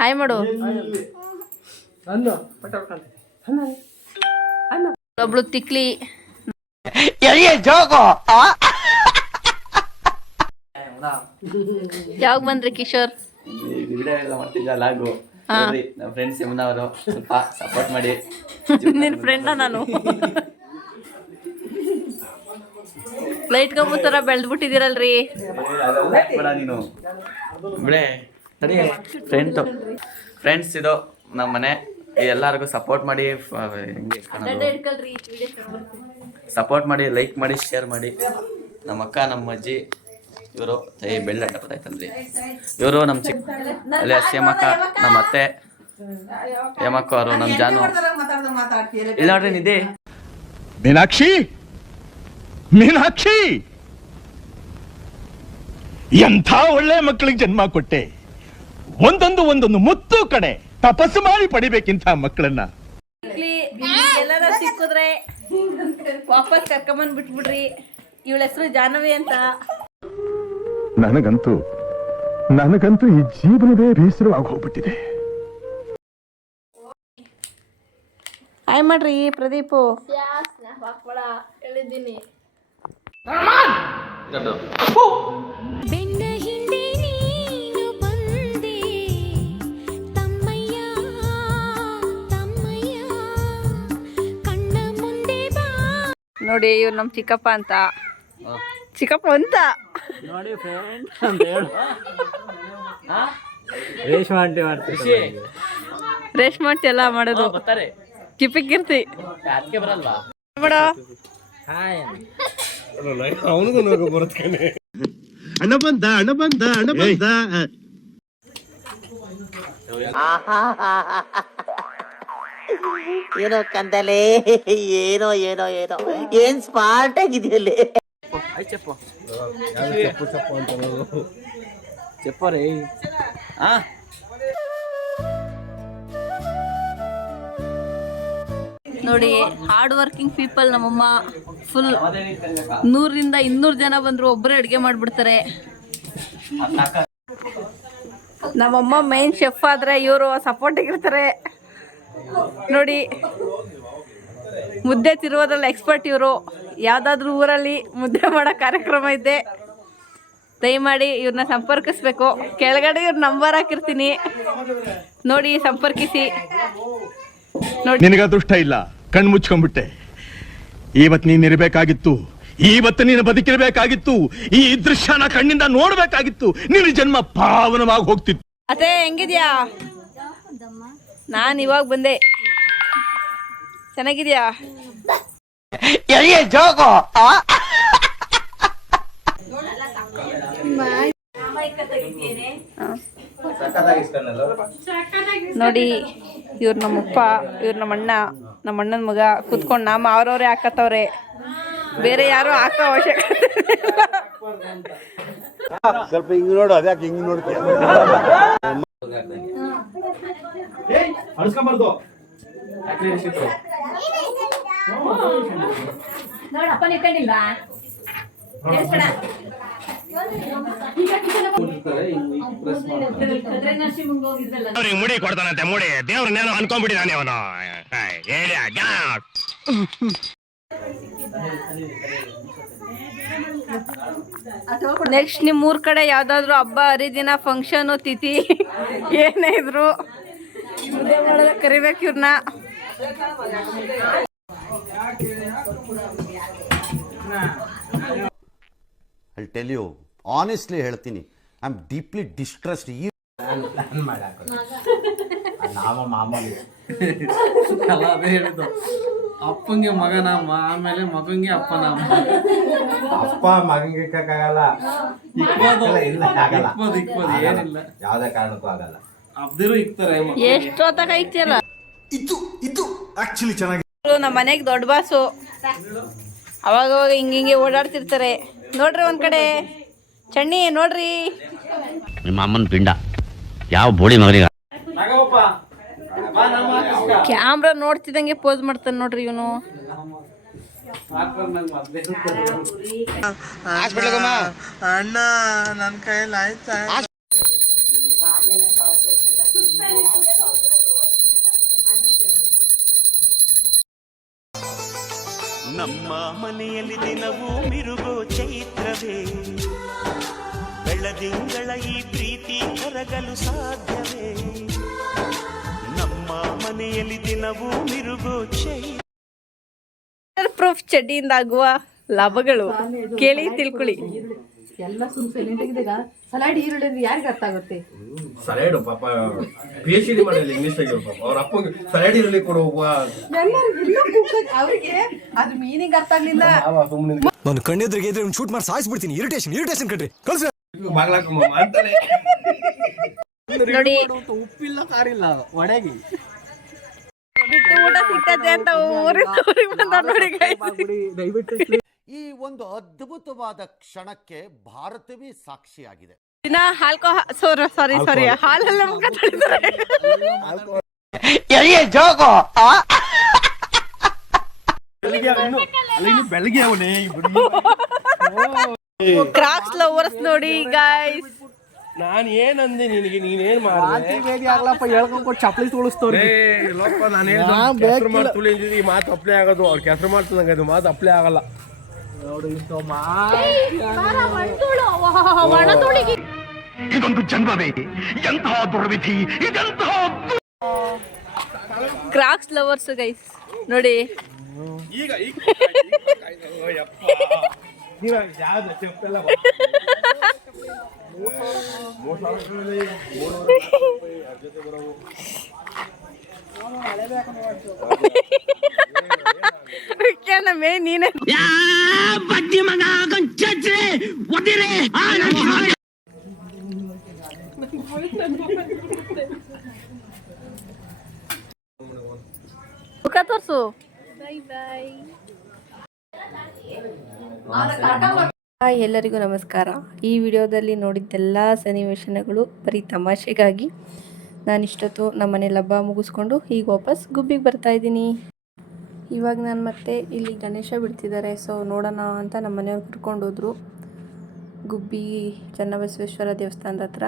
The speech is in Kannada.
ಹಾಯ್ ಮಾಡು. ಒಬ್ಳು ತಿಕ್ಲಿ ಯಾವಾಗ ಬಂದ್ರಿ ಕಿಶೋರ್? ಫ್ರೆಂಡ್ಸ್ ಅವರು ಸ್ವಲ್ಪ ಸಪೋರ್ಟ್ ಮಾಡಿ. ನಿನ್ ಫ್ರೆಂಡ ನಾನು? ಫ್ಲೈಟ್ ತರ ಬೆಳೆದ್ಬಿಟ್ಟಿದ್ದೀರಲ್ರಿ ನೀನು. ಫ್ರೆಂಡ್ಸ್ ಇದು ನಮ್ಮ ಮನೆ, ಎಲ್ಲರಿಗೂ ಸಪೋರ್ಟ್ ಮಾಡಿ, ಸಪೋರ್ಟ್ ಮಾಡಿ, ಲೈಕ್ ಮಾಡಿ, ಶೇರ್ ಮಾಡಿ. ನಮ್ಮ ಅಕ್ಕ, ನಮ್ಮ ಅಜ್ಜಿ ಇವರು ಬೆಳ್ಳ ಗೊತ್ತಾಯ್ತಂದ್ರಿ. ಇವರು ನಮ್ಮ ಚಿಕ್ಕ ಅಲ್ಲಿ ಹೇಮಕ್ಕ, ನಮ್ಮ ಅತ್ತೆ ಹೇಮಕ್ಕ ಅವರು, ನಮ್ಮ ಜಾನು ಇಲ್ಲ ನೋಡ್ರಿ ನಿಧಿ. ಮೀನಾಕ್ಷಿ, ಮೀನಾಕ್ಷಿ, ಎಂಥ ಒಳ್ಳೆ ಮಕ್ಕಳಿಗೆ ಜನ್ಮ ಕೊಟ್ಟೆ. ಒಂದೊಂದು ಮುತ್ತು ಕಡೆ ತಪಸ್ಸು ಮಾಡಿ ಪಡಿಬೇಕಿಂತ ಮಕ್ಕಳನ್ನ. ಎಲ್ಲಾರ ಸಿಕ್ಕಿದ್ರೆ ವಾಪಸ್ ಕರ್ಕೊಂಬಂದ್ ಬಿಟ್ಬಿಡ್ರಿ. ಇವಳ ಹೆಸರು ಜಾಹ್ನವಿ ಅಂತ. ನನಗಂತೂ ಈ ಜೀವನವೇ ಬೇಸರವಾಗಿ ಹೋಗ್ಬಿಟ್ಟಿದೆ. ಹಾಯ್ ಮಾಡ್ರಿ ಪ್ರದೀಪು. ಹೇಳಿದ್ದೀನಿ. ನೋಡಿ ಇವ್ರು ನಮ್ ಚಿಕ್ಕಪ್ಪ ಅಂತ. ಚಿಕ್ಕಪ್ಪ ಅಂತ ನೋಡಿ ಫ್ರೆಂಡ್ ಅಂತ ಹೇಳು. ರೇಷ್ಮಾ ಆಂಟಿ ಮಾಡ್ತೀವಿ. ರೇಷ್ಮಾ ಆಂಟಿ ಎಲ್ಲ ಮಾಡೋದು ಕಿಪಿಕ್ಕಿರ್ತಿ ಬರಲ್ವಾ ಬಿಡ. ಅವನಿಗೂ ಬರುತ್ತಾನೆ. ಅಣ್ಣ ಬಂದ. ಏನೋ ಕಂದಲೆ, ಏನೋ ಏನ್ ಸ್ಮಾರ್ಟ್ ಆಗಿದೆಯಲ್ಲಿ. చెప్పరే. ನೋಡಿ ಹಾರ್ಡ್ ವರ್ಕಿಂಗ್ ಪೀಪಲ್. ನಮ್ಮಮ್ಮ ಫುಲ್ 100ರಿಂದ 200 ಜನ ಬಂದ್ರು ಒಬ್ಬರೇ ಅಡುಗೆ ಮಾಡ್ಬಿಡ್ತಾರೆ. ನಮ್ಮಮ್ಮ ಮೈನ್ ಶೆಫ್ ಆದ್ರೆ ಇವರು ಸಪೋರ್ಟಿಗೆ ಇರ್ತಾರೆ. ನೋಡಿ ಮುದ್ದೆ ತಿರುವುದ್ರಲ್ಲಿ ಎಕ್ಸ್ಪರ್ಟ್ ಇವರು. ಯಾವ್ದಾದ್ರು ಊರಲ್ಲಿ ಮುದ್ದೆ ಮಾಡೋ ಕಾರ್ಯಕ್ರಮ ಇದೆ, ದಯಮಾಡಿ ಇವ್ರನ್ನ ಸಂಪರ್ಕಿಸ್ಬೇಕು. ಕೆಳಗಡೆ ಇವ್ರ ನಂಬರ್ ಹಾಕಿರ್ತೀನಿ, ನೋಡಿ ಸಂಪರ್ಕಿಸಿ. ನೋಡಿ ನಿನಗ ಅದೃಷ್ಟ ಇಲ್ಲ, ಕಣ್ ಮುಚ್ಕೊಂಡ್ಬಿಟ್ಟೆ. ಇವತ್ತು ನೀನ್ ಇರಬೇಕಾಗಿತ್ತು, ಇವತ್ತು ನೀನು ಬದುಕಿರಬೇಕಾಗಿತ್ತು, ಈ ದೃಶ್ಯನ ಕಣ್ಣಿಂದ ನೋಡ್ಬೇಕಾಗಿತ್ತು. ನಿನ್ನ ಜನ್ಮ ಪಾವನವಾಗಿ ಹೋಗ್ತಿತ್ತು. ಅದೇ ಹೆಂಗಿದ್ಯಾ? ನಾನ್ ಇವಾಗ ಬಂದೆ. ಚೆನ್ನಾಗಿದ್ಯಾ? ನೋಡಿ ಇವ್ರು ನಮ್ಮಪ್ಪ, ಇವ್ರು ನಮ್ಮ ಅಣ್ಣ, ನಮ್ಮ ಅಣ್ಣನ ಮಗ ಕುತ್ಕೊಂಡು ನಮ್ಮ ಅವ್ರವ್ರೆ ಹಾಕತ್ತವ್ರೆ. ಬೇರೆ ಯಾರು ಹಾಕೋ ಅವಶ್ಯಕತೆ ಸ್ವಲ್ಪ ಹಿಂಗ್ ನೋಡು. ಅದ್ಯಾಕೆ ಹಿಂಗ್ ನೋಡ್ತೀಯ? ಮುಡಿ ಕೊಡ್ತಾನಂತೆ, ಮುಡಿ ದೇವ್ರನ್ನೇನೋ ಅನ್ಕೊಂಡ್ಬಿಟ್ಟಿದ್ದಾನೆ ಅವನು. ನೆಕ್ಸ್ಟ್ ನಿಮ್ ಊರ್ ಕಡೆ ಯಾವ್ದಾದ್ರು ಹಬ್ಬ ಹರಿದಿನ ಫಂಕ್ಷನ್ ತಿಥಿ ಏನೇ ಇದ್ರು ಕರಿಬೇಕು ಇವ್ರನ್ನ. I'll tell you honestly, ಹೇಳ್ತೀನಿ, ಐ ಆಮ್ ಡೀಪ್ಲಿ ಡಿಸ್ಟ್ರೆಸ್ಡ್. ಅದೇ ಹೇಳಿದ್ದು, ಅಪ್ಪಂಗೆ ಮಗನಾಮ, ಆಮೇಲೆ ಮಗಂಗೆ ಅಪ್ಪನಾಮ. ಅಪ್ಪ ಮಗಂಗೆ ಇಕ್ಕಾಗಲ್ಲ, ಇಕ್ಬೋದು ಏನಿಲ್ಲ, ಯಾವ್ದೇ ಕಾರಣಕ್ಕೂ ಆಗಲ್ಲ. ಅಬ್ದಿರು ಇಕ್ತಾರೆ. ಎಷ್ಟೊತ್ತಾಗ ಐತಿಯಲ್ಲ ಇದು ಆಕ್ಚುಲಿ ಚೆನ್ನಾಗಿ. ನಮ್ಮ ಮನೆಗೆ ದೊಡ್ಡ ಬಾಸು, ಅವಾಗವಾಗ ಹಿಂಗೆ ಓಡಾಡ್ತಿರ್ತಾರೆ. ನೋಡ್ರಿ ಒಂದ್ ಕಡೆ ಚಣ್ಣಿ ನೋಡ್ರಿ. ನಿಮ್ಮ ಅಮ್ಮನ ಪಿಂಡ ಯಾವ ಬೋಳಿ ಮಗನಿಗೆ. ಕ್ಯಾಮ್ರಾ ನೋಡ್ತಿದಂಗೆ ಪೋಸ್ ಮಾಡ್ತಾನೆ ನೋಡ್ರಿ ಇವನು. ಅಣ್ಣ ನನ್ನ ಕೈಯಲ್ಲಿ ಆಯ್ತಾ? ನಮ್ಮ ಮನೆಯಲ್ಲಿ ದಿನವೂ ಮಿರುಗೋ ಚೈತ್ರವೇ ಬೆಳದಿಂಗಳ ಈ ಪ್ರೀತಿ ಕರಗಲು ಸಾಧ್ಯವೇ ನಮ್ಮ ಮನೆಯಲ್ಲಿ ದಿನವೂ ಮಿರುಗೋ ಪ್ರೂಫ್ ಚಡ್ಡಿಯಿಂದ ಆಗುವ ಲಾಭಗಳು ಕೇಳಿ ತಿಳ್ಕೊಳ್ಳಿ. ಎಲ್ಲ ಸುಮ್ ಸೈಲೆಂಟ್ ಆಗಿದಾಗ ಸಲಾಡ್ ಈರುಳ್ಳಿ ಅಂದ್ರೆ ಯಾರಿಗೆ ಅರ್ಥ ಆಗುತ್ತೆ? ಸಲಾಡ್ ಪಾಪ PhD ಮಾಡಿಲ್ಲ ಇಂಗ್ಲಿಷ್ ಆಗಿ ಪಾಪ ಅವ್ರ ಅಪ್ಪಂಗೆ ಸಲಾಡ್ ಇರಲಿ ಕೊಡು ಅವ್ರಿಗೆ ಅದ್ರ ಮೀನಿಂಗ್ ಅರ್ಥ ಆಗ್ಲಿಲ್ಲ. ನಾನು ಕಣ್ಣೆದ್ರಿಗೆ ಇದ್ರೆ ಶೂಟ್ ಮಾಡಿ ಸಾಯಿಸ್ಬಿಡ್ತೀನಿ. ಇರಿಟೇಷನ್ ಕಣ್ರಿ ಕಳ್ಸ ಬಾಗ್ಲಾಕಮ್ಮ ಅಂತಾನೆ ನೋಡಿ ಉಪ್ಪಿಲ್ಲ ಕಾರಿಲ್ಲ ಒಡೆಗಿ ಊಟ ಸಿಗ್ತದೆ ಅಂತ ಊರಿಗೆ ಬಂದವ್ರು ನೋಡಿ guys. ಈ ಒಂದು ಅದ್ಭುತವಾದ ಕ್ಷಣಕ್ಕೆ ಭಾರತವೇ ಸಾಕ್ಷಿಯಾಗಿದೆ. ದಿನ ಸಾರಿ ಹಾಲೆಲ್ಲ ಮುಖ ತೊಳಿತಾರೆ. ಬೆಳಗ್ಗೆ ಅವನೇ ಕ್ರಾಕ್ಸ್ ಲವರ್ಸ್ ನೋಡಿ ಗೈಸ್. ನಾನು ಏನಂದೆ ನಿನಗೆ ನೀನೇನ್ ಮಾಡಿ ಬೇದಿ ಆಗ್ಲಪ್ಪ ಹೇಳ್ಕೊಂಡ್ ಚಪ್ಪಲಿ ತುಳಿಸ್ತವ್ರಿ ನಾನು ತುಳಿದಿದ್ದು ಈ ಮಾತು ಅಪ್ಲೈ ಆಗೋದು ಅವ್ರ ಕೆಸರು ಮಾಡ್ತದಂಗ ಇದು ಮಾತು ಅಪ್ಲೈ ಆಗಲ್ಲ ನೋಡು ಇಂಥ ಇದೊಂದು ಜನ್ಮವೇ, ಎಂತಹ ದುರ್ವಿಧಿ, ಇದೆಂತಹ ಕ್ರಾಕ್ಸ್ ಲವರ್ಸ್ ಗೈಸ್ ನೋಡಿ. ಈಗ ಚಪ್ಪೆಲ್ಲ ನೀನೆ ಮುಖ ತೋರ್ಸು. ಎಲ್ಲರಿಗೂ ನಮಸ್ಕಾರ. ಈ ವಿಡಿಯೋದಲ್ಲಿ ನೋಡಿದ್ದೆಲ್ಲ ಸನ್ನಿವೇಶನಗಳು ಬರೀ ತಮಾಷೆಗಾಗಿ. ನಾನಿಷ್ಟೊತ್ತು ನಮ್ಮನೆ ಹಬ್ಬ ಮುಗಿಸ್ಕೊಂಡು ಈಗ ವಾಪಸ್ ಗುಬ್ಬಿಗೆ ಬರ್ತಾ ಇದ್ದೀನಿ. ಇವಾಗ ನಾನು ಮತ್ತೆ ಇಲ್ಲಿ ಗಣೇಶ ಬಿಡ್ತಿದ್ದಾರೆ, ಸೊ ನೋಡೋಣ ಅಂತ ನಮ್ಮ ಮನೆಯವ್ರು ಕರ್ಕೊಂಡೋದ್ರು ಗುಬ್ಬಿ ಚನ್ನಬಸವೇಶ್ವರ ದೇವಸ್ಥಾನದ ಹತ್ರ.